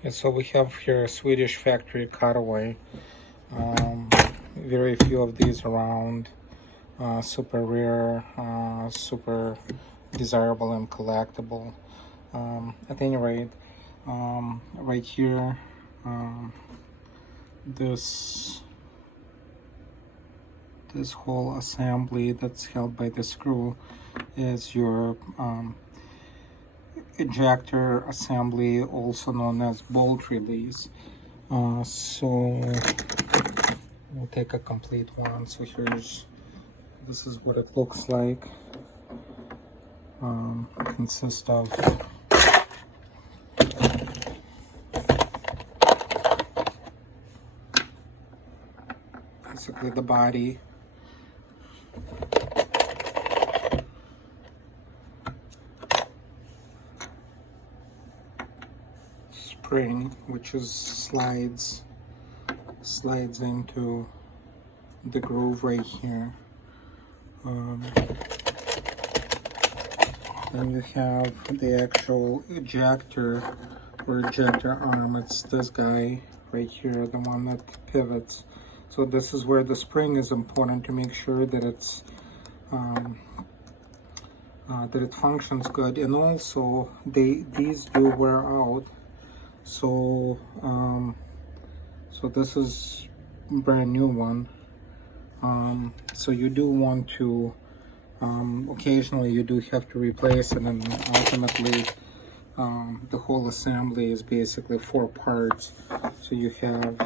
Okay, so we have here a Swedish factory cutaway. Very few of these around. Super rare, super desirable and collectible. At any rate, right here, this whole assembly that's held by the screw is your ejector assembly, also known as bolt release. So we'll take a complete one. So this is what it looks like. It consists of basically the body, spring, which is slides into the groove right here. Then you have the actual ejector or ejector arm. It's this guy right here, the one that pivots. So this is where the spring is important to make sure that it's that it functions good, and also these do wear out. So so this is a brand new one. So you do want to occasionally you do have to replace it, and ultimately the whole assembly is basically 4 parts. So you have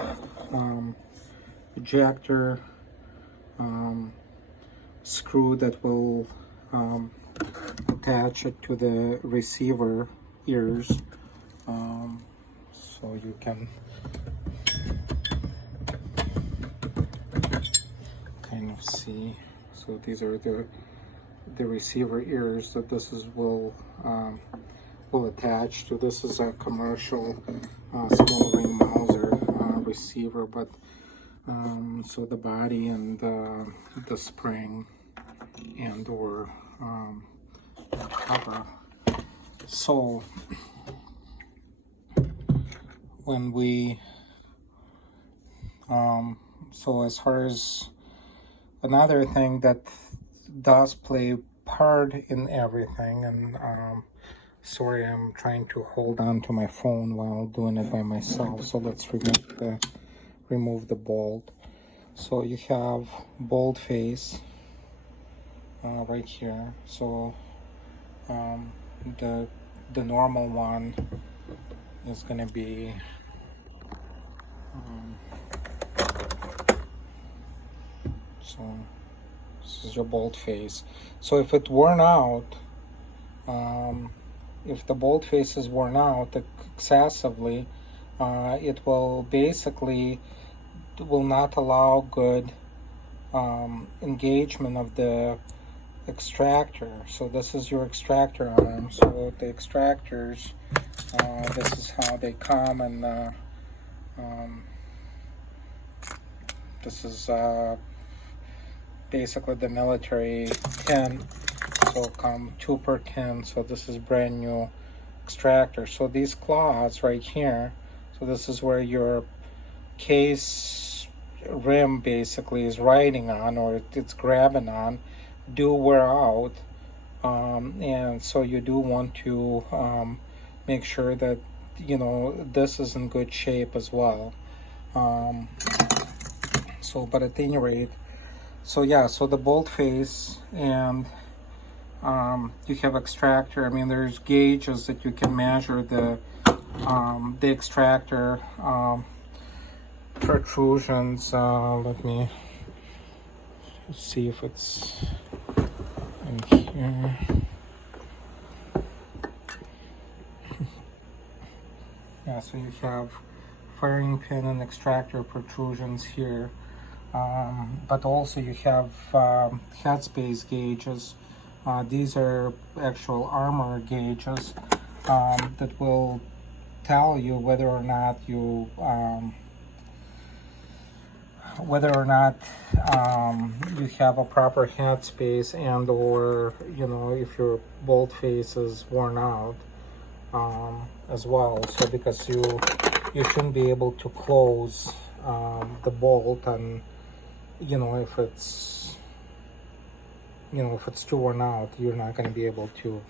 ejector, screw that will attach it to the receiver ears, so you can kind of see. So these are the receiver ears that will attach to. This is a commercial Small Ring Mauser receiver, but so the body and the spring and or the cover. So when we so as far as another thing that does play part in everything, and sorry, I'm trying to hold on to my phone while doing it by myself. So let's remove the bolt. So you have bolt face right here. So the normal one is gonna be so this is your bolt face. So if it worn out, if the bolt face is worn out excessively, it will basically will not allow good engagement of the extractor. So this is your extractor arm. So the extractors, this is how they come, and this is basically the military 10. So come 2 per 10. So this is brand new extractor. So these claws right here, so this is where your case rim basically is riding on, or it's grabbing on, do wear out, and so you do want to make sure that this is in good shape as well. So but at any rate, so yeah, so the bolt face, and you have extractor. I mean, there's gauges that you can measure the extractor protrusions. Let me see if it's in here. Yeah, so you have firing pin and extractor protrusions here, but also you have headspace gauges. These are actual armor gauges that will tell you whether or not you you have a proper headspace, and or if your bolt face is worn out. as well. So because you shouldn't be able to close the bolt, and if it's too worn out, you're not going to be able to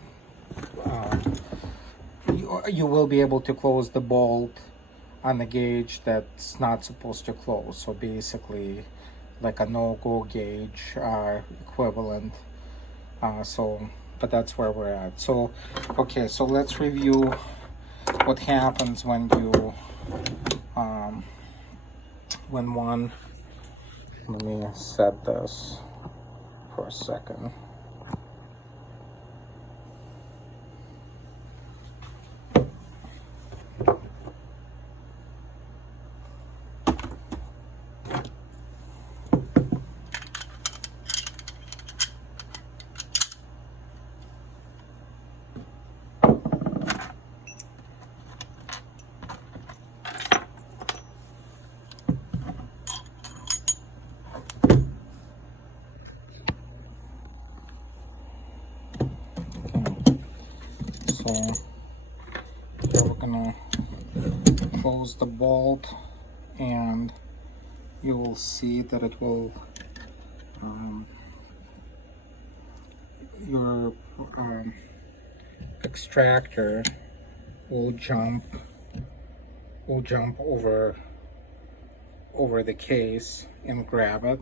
you will be able to close the bolt on the gauge that's not supposed to close. So basically like a no-go gauge equivalent. But that's where we're at. So okay, so let's review what happens when you let me set this for a second. So here we're gonna close the bolt, and you will see that it will your extractor will jump over the case and grab it.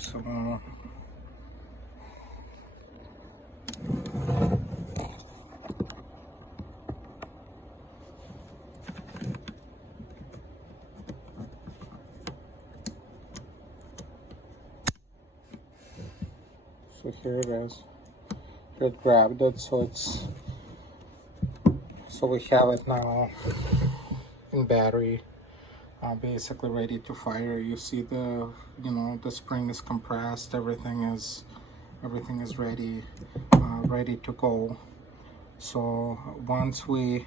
So here it is. It grabbed it, so we have it now in battery, basically ready to fire. You see the spring is compressed, everything is ready to go. So once we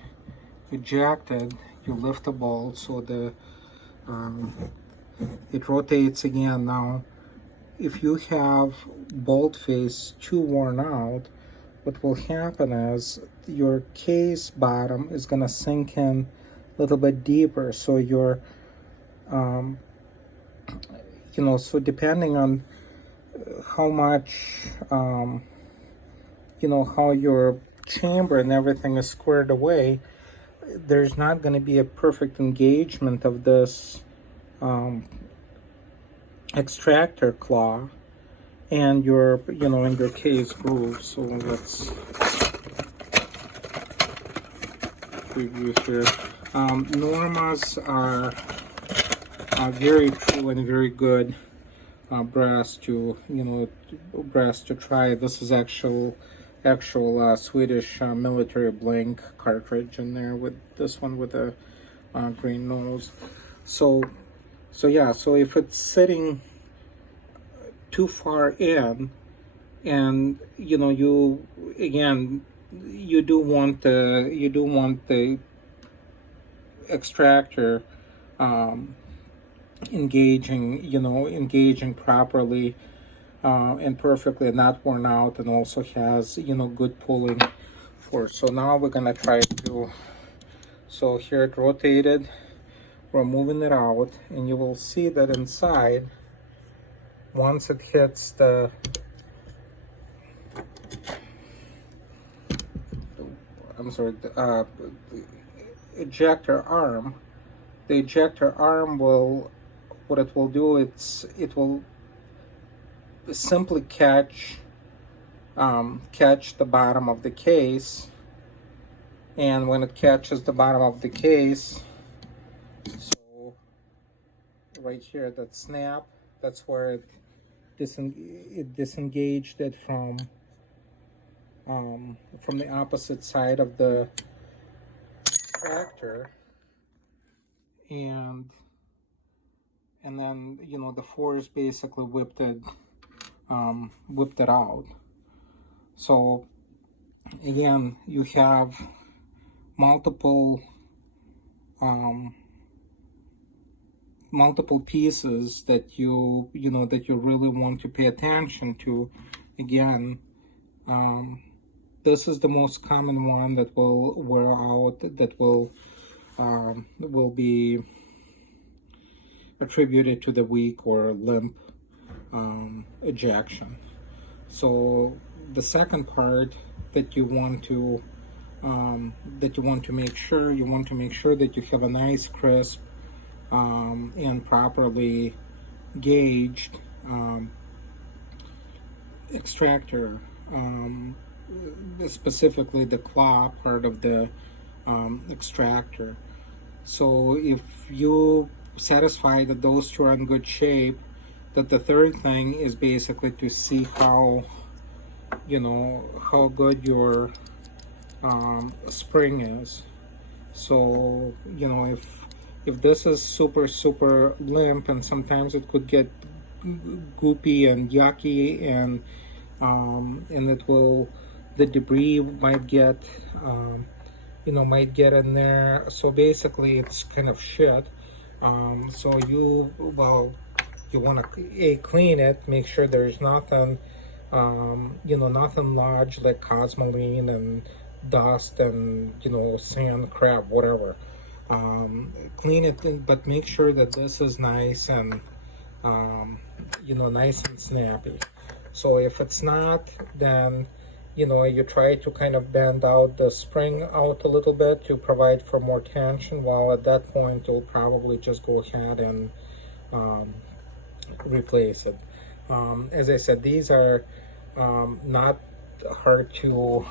eject it, you lift the bolt, so it rotates again. Now if you have bolt face too worn out, what will happen is your case bottom is going to sink in a little bit deeper. So your so depending on how much how your chamber and everything is squared away, there's not going to be a perfect engagement of this extractor claw and your in your case groove. So let's preview here. Normas are very true and very good brass to try. This is actual Swedish military blank cartridge in there, with this one with a green nose. So yeah, so if it's sitting too far in, and you do want the extractor engaging properly and perfectly, not worn out, and also has good pulling force. So now we're gonna try to, so here it rotated, we're moving it out, and you will see that inside, once it hits the ejector arm, the ejector arm will, what it will do, it will simply catch the bottom of the case, and when it catches the bottom of the case, so right here, that snap, that's where it disengaged it from the opposite side of the tractor, and then the force basically whipped it out. So again, you have multiple pieces that you really want to pay attention to. Again, this is the most common one that will wear out, that will be attributed to the weak or limp ejection. So the second part that you want to make sure, that you have a nice, crisp, and properly gauged extractor, specifically the claw part of the extractor. So if you satisfy that those two are in good shape, that the third thing is basically to see how, how good your spring is. So if this is super limp, and sometimes it could get goopy and yucky, and the debris might get in there. So basically it's kind of shit. So you want to clean it, make sure there's nothing nothing large like cosmoline and dust and sand, crap, whatever. Clean it, but make sure that this is nice and nice and snappy. So if it's not, then you try to kind of bend out the spring out a little bit to provide for more tension. While at that point you'll probably just go ahead and replace it. As I said, these are not hard to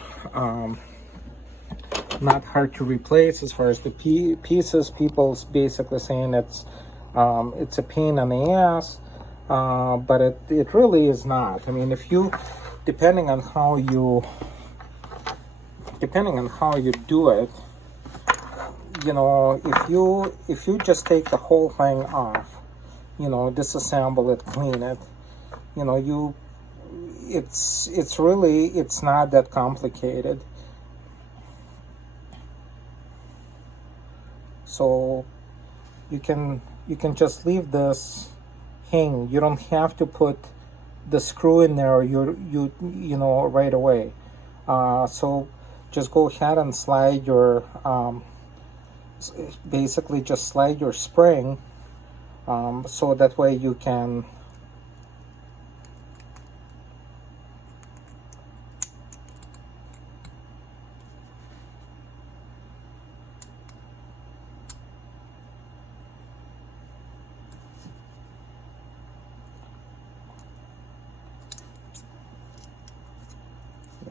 replace. As far as the pieces, people's basically saying it's a pain in the ass, but it really is not. I mean, if you, depending on how you do it, if you just take the whole thing off, disassemble it, clean it, it's not that complicated. So you can just leave this hang. You don't have to put the screw in there right away. So just go ahead and slide your basically just slide your spring, so that way you can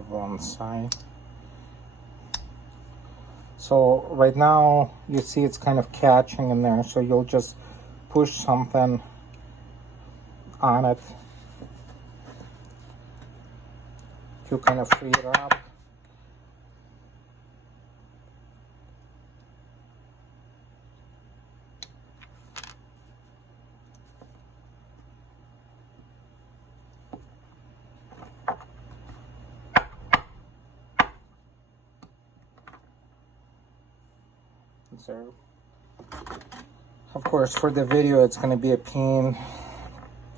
one side. So right now you see it's kind of catching in there, so you'll just push something on it to kind of free it up. So, of course, for the video, it's going to be a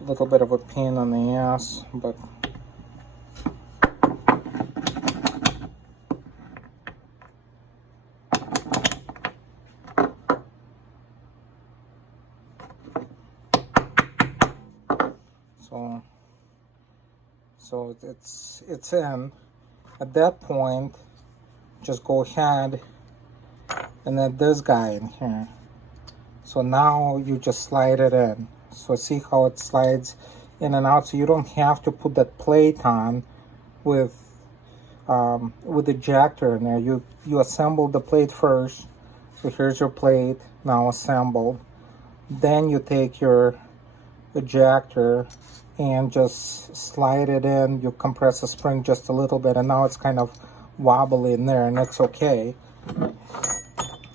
little bit of a pain on the ass, but so it's in. At that point, just go ahead and then this guy in here. So now you just slide it in. So see how it slides in and out. So you don't have to put that plate on with the ejector in there. You assemble the plate first. So here's your plate now assembled. Then you take your ejector and just slide it in. You compress the spring just a little bit, and now it's kind of wobbly in there, and that's okay.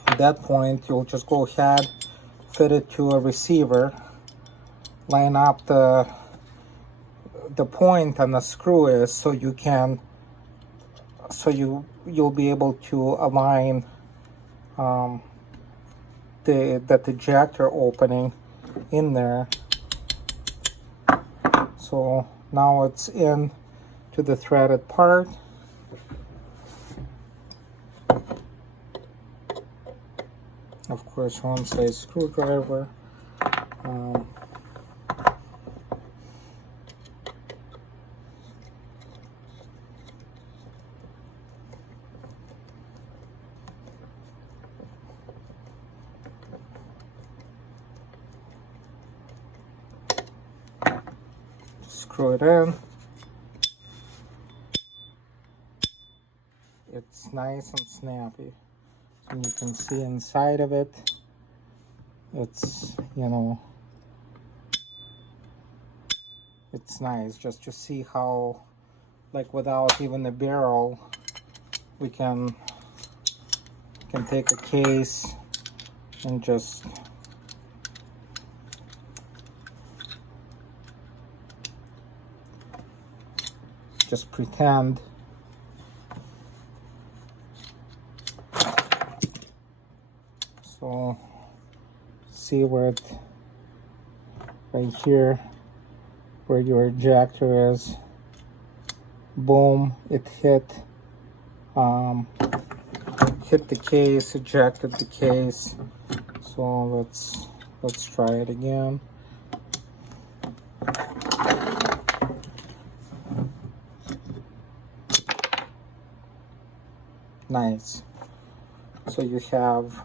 At that point, you'll just go ahead, fit it to a receiver, line up the point on the screw is, so you'll be able to align that ejector opening in there. So now it's in to the threaded part. of course, one size screwdriver. Screw it in. It's nice and snappy. And you can see inside of it, it's, you know, it's nice just to see how, like, without even a barrel, we can take a case and just pretend so. See where it, right here where your ejector is, boom, it hit the case, ejected the case. So let's try it again. Nice. So you have,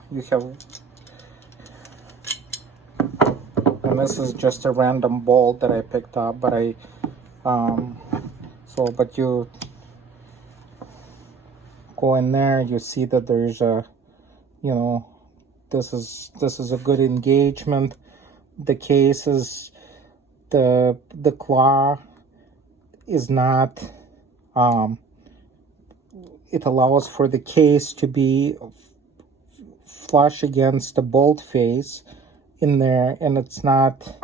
and this is just a random bolt that I picked up, but but you go in there, you see that there's a, you know, this is a good engagement. The case is, the claw is not, it allows for the case to be flush against the bolt face in there, and it's not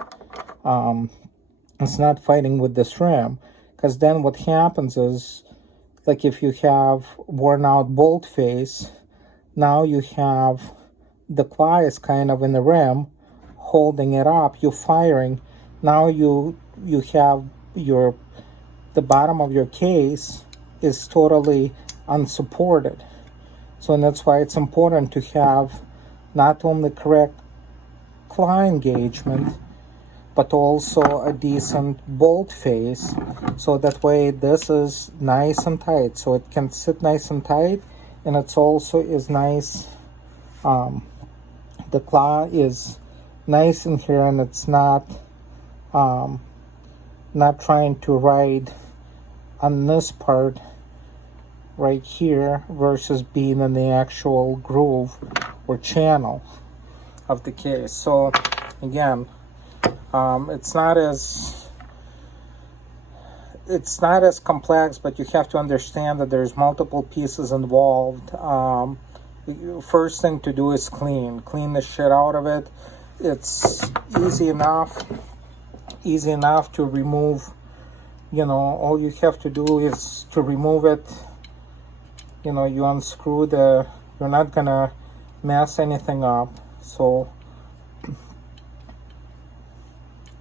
fighting with this rim, because then what happens is, like, if you have worn out bolt face, now you have the claw is kind of in the rim holding it up, you're firing, now you have the bottom of your case is totally unsupported. So, and that's why it's important to have not only correct claw engagement, but also a decent bolt face, so that way this is nice and tight, so it can sit nice and tight, and it's also is nice, the claw is nice in here, and it's not trying to ride on this part right here versus being in the actual groove or channel of the case. So again, it's not as complex, but you have to understand that there's multiple pieces involved. First thing to do is clean the shit out of it. It's easy enough to remove. You know, all you have to do is to remove it. You know, you unscrew you're not gonna mess anything up, so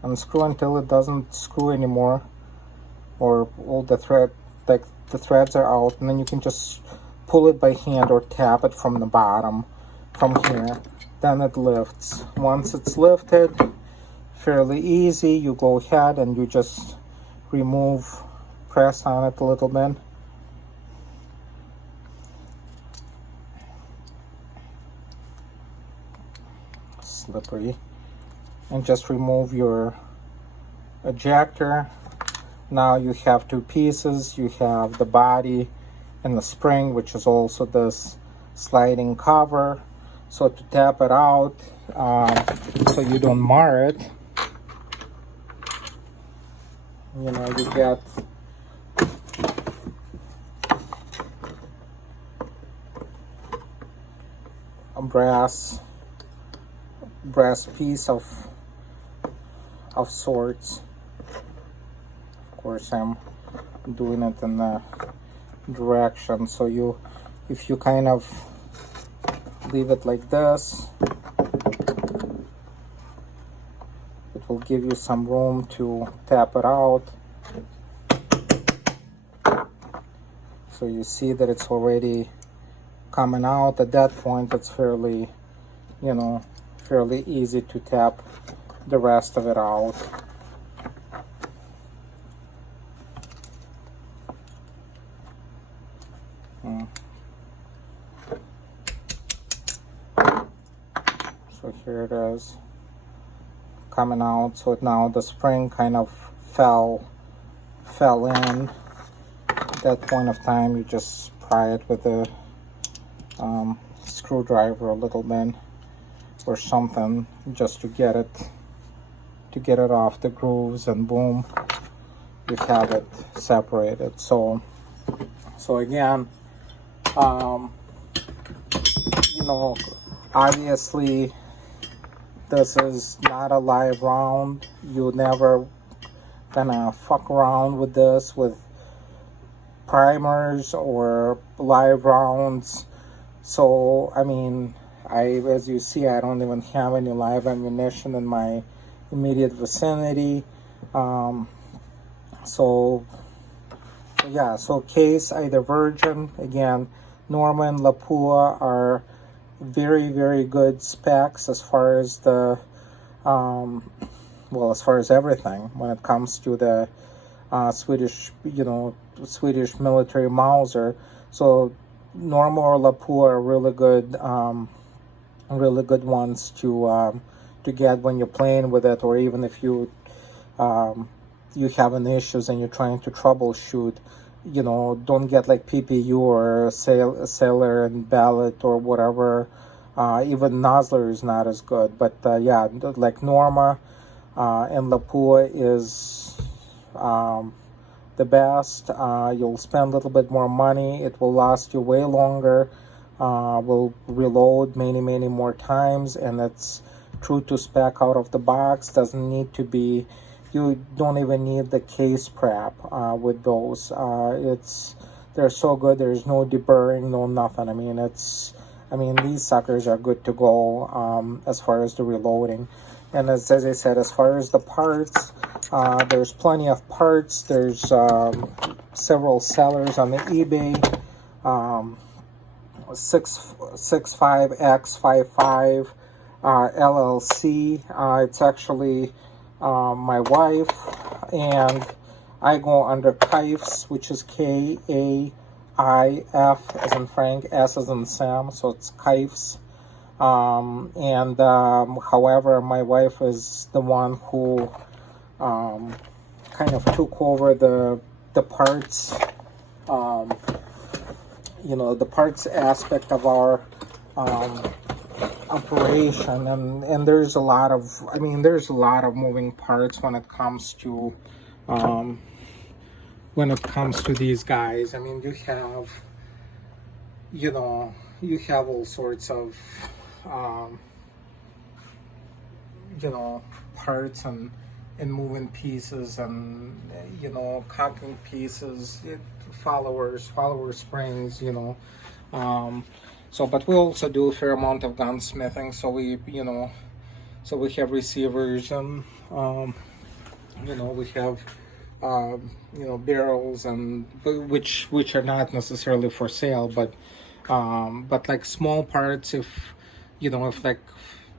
unscrew until it doesn't screw anymore, or all the threads are out, and then you can just pull it by hand or tap it from the bottom, from here. Then it lifts. Once it's lifted, fairly easy, you go ahead and you just press on it a little bit. Slippery. And just remove your ejector. Now you have two pieces. You have the body and the spring, which is also this sliding cover. So to tap it out, so you don't mar it, you know, you get a brass piece of sorts. Of course, I'm doing it in the direction, so if you kind of leave it like this, it will give you some room to tap it out. So you see that it's already coming out. At that point, it's fairly you know, fairly easy to tap the rest of it out. So here it is coming out. So now the spring kind of fell in. At that point of time, you just pry it with a screwdriver a little bit or something, just to get it off the grooves, and boom, you have it separated. So again, you know, obviously this is not a live round. You never gonna fuck around with this with primers or live rounds. So I mean, as you see, I don't even have any live ammunition in my immediate vicinity. So yeah, so case either virgin. Again, Norman, Lapua are very, very good specs as far as the well, as far as everything when it comes to the Swedish, you know, Swedish military Mauser. So Norma or Lapua are really good ones to get when you're playing with it, or even if you you having issues and you're trying to troubleshoot. You know, don't get like PPU or Sailor and Ballot or whatever. Even Nosler is not as good. But yeah, like Norma and Lapua is the best. You'll spend a little bit more money. It will last you way longer. Will reload many more times, and it's true to spec out of the box. Doesn't need to be. You don't even need the case prep with those. They're so good. There's no deburring, no nothing. I mean, these suckers are good to go as far as the reloading. And as I said, as far as the parts, there's plenty of parts. There's several sellers on the eBay. 65X55 LLC. It's actually my wife, and I go under kaifs, which is KAIF as in Frank, S as in Sam, so it's kaifs. However, my wife is the one who kind of took over the parts, you know, the parts aspect of our operation, and there's a lot of, there's a lot of moving parts when it comes to these guys. I mean, you have all sorts of parts and moving pieces, and cocking pieces, follower springs, So, but we also do a fair amount of gunsmithing. So we have receivers, and we have barrels, and which are not necessarily for sale, but like small parts. If like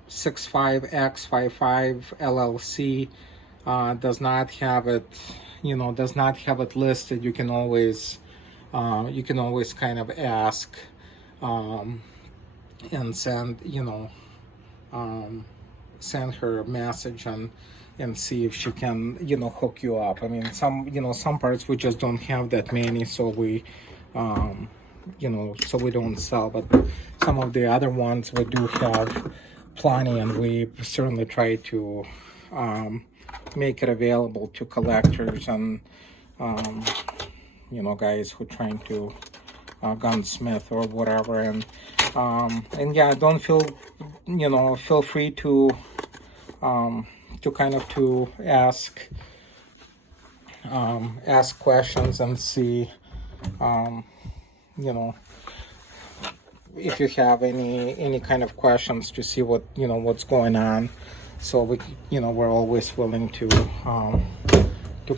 65X55 LLC does not have it listed, you can always kind of ask. And send her a message and see if she can hook you up. I mean, some parts we just don't have that many, so we so we don't sell. But some of the other ones we do have plenty, and we certainly try to make it available to collectors and guys who are trying to gunsmith or whatever. And yeah, don't feel free to kind of to ask questions and see if you have any kind of questions, to see what's going on. So we're always willing to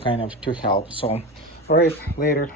kind of to help. So all right, later.